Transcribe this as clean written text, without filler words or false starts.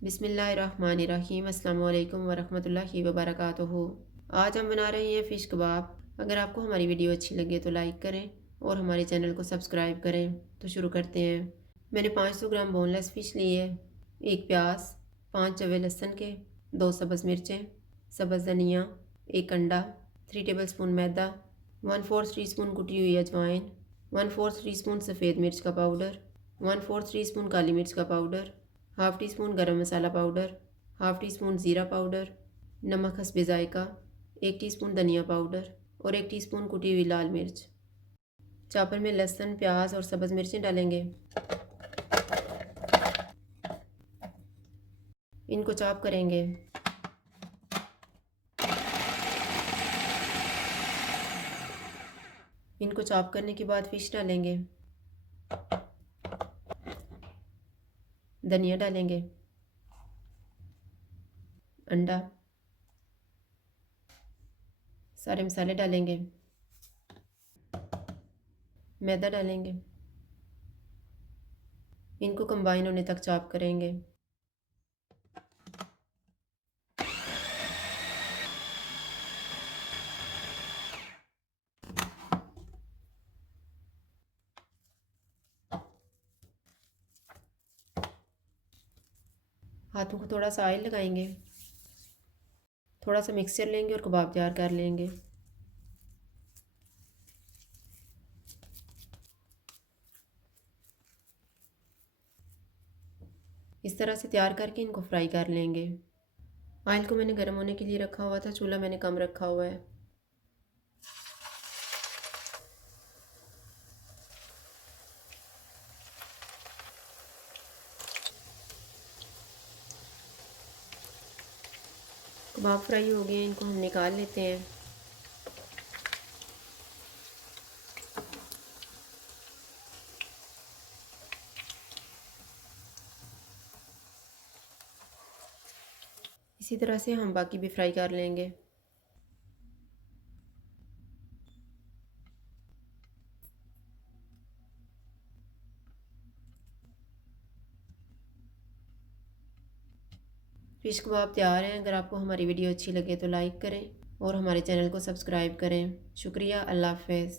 बिस्मिल्लाहिर्रहमानिर्रहीम अस्सलाम वालेकुम वरहमतुल्लाहि वबरकातुहू। आज हम बना रहे हैं फ़िश कबाब। अगर आपको हमारी वीडियो अच्छी लगे तो लाइक करें और हमारे चैनल को सब्सक्राइब करें। तो शुरू करते हैं। मैंने 500 ग्राम बोनलेस फ़िश ली है, एक प्याज, 5 जवे लहसुन के, 2 सब्ज़ मिर्चें, सब्ज़ धनिया, एक अंडा, 3 टेबलस्पून मैदा, 1/4 टीस्पून कुटी हुई अजवाइन, 1/4 टीस्पून सफ़ेद मिर्च का पाउडर, 1/4 टीस्पून काली मिर्च का पाउडर, हाफ़ टी स्पून गरम मसाला पाउडर, हाफ़ टी स्पून ज़ीरा पाउडर, नमक हस्बे ज़ायका, 1 टीस्पून धनिया पाउडर और 1 टीस्पून कुटी हुई लाल मिर्च। चॉपर में लहसुन, प्याज और सब्ज़ मिर्चें डालेंगे। इनको चॉप करेंगे। इनको चॉप करने के बाद फ़िश डालेंगे, धनिया डालेंगे, अंडा, सारे मसाले डालेंगे, मैदा डालेंगे। इनको कंबाइन होने तक चॉप करेंगे। हाथों को थोड़ा सा ऑयल लगाएंगे, थोड़ा सा मिक्सचर लेंगे और कबाब तैयार कर लेंगे। इस तरह से तैयार करके इनको फ्राई कर लेंगे। ऑयल को मैंने गर्म होने के लिए रखा हुआ था, चूल्हा मैंने कम रखा हुआ है। कबाब फ्राई हो गए हैं, इनको हम निकाल लेते हैं। इसी तरह से हम बाकी भी फ्राई कर लेंगे। फ़िश कबाब तैयार हैं। अगर आपको हमारी वीडियो अच्छी लगे तो लाइक करें और हमारे चैनल को सब्सक्राइब करें। शुक्रिया। अल्लाह हाफ़िज़।